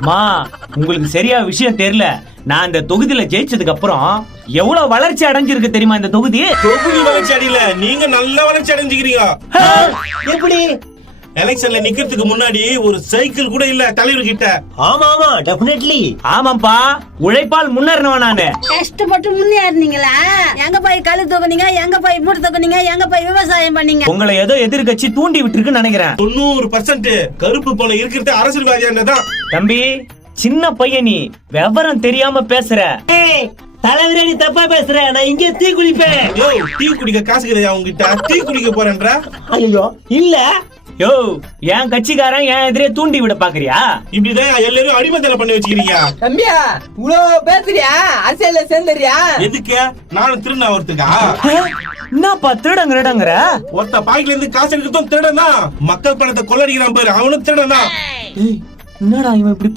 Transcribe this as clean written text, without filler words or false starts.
மா, உங்களுக்கு சரியா விஷயம் தெரியல. நான் இந்த தொகுதியில ஜெயிச்சதுக்கு அப்புறம் எவ்வளவு வளர்ச்சி அடைஞ்சிருக்கு தெரியுமா இந்த தொகுதி? தொகுதி வளர்ச்சி அடையல, நீங்க நல்ல வளர்ச்சி அடைஞ்சுக்கிறீங்க. எப்படி? எலெக்ஷன்ல நிக்கிறதுக்கு முன்னாடி ஒரு சைக்கிள் கூட இல்ல தலைவர் கிட்ட. ஆமா ஆமா, டெஃபினெட்லி. ஆமாப்பா, உழைப்பால் முன்னேறினவன் நானு. கஷ்டப்பட்டு முன்னேறினீங்களா? எங்க போய் கழு தூக்குனீங்க, எங்க போய் மூட்டை தூக்குனீங்க, எங்க போய் விவசாயம் பண்ணீங்க? உங்களை ஏதோ எதிர்கட்சி தூண்டி விட்டுருக்குன்னு நினைக்கிறேன். 90% கருப்பு பணம் இருக்கிறது அரசியல்வாதியானதான். தம்பி, சின்ன பையன் நீ, விவரம் தெரியாம பேசுற. தலைவரே, நீ தப்பா பேசுற. நான் இங்கே டீ குடிப்பேன். யோ, டீ குடிக்க காசு கிடையாது உங்ககிட்ட? டீ குடிக்க போறேன்ற? ஐயோ இல்ல. யோ, என் கட்சிக்காரன் என் எதிரே தூண்டி விட பாக்குறியா? இப்படிதான் எல்லாரும் அடிமத்தல பண்ணி வச்சுக்கிறீங்க. தம்பியா, இவ்வளவு பேசுறியா? அரசியல்ல சேர்ந்துறியா? எதுக்கு? நானும் திருநா வரத்துக்கா? என்னப்பா திருடங்கிற? ஒருத்த பாக்கெட்ல இருந்து காசு எடுக்கிறதும் திருடனா, மக்கள் பணத்தை கொள்ளடிக்கிறான் பாரு, அவனும் திருடனா. என்னடா இவன் இப்படி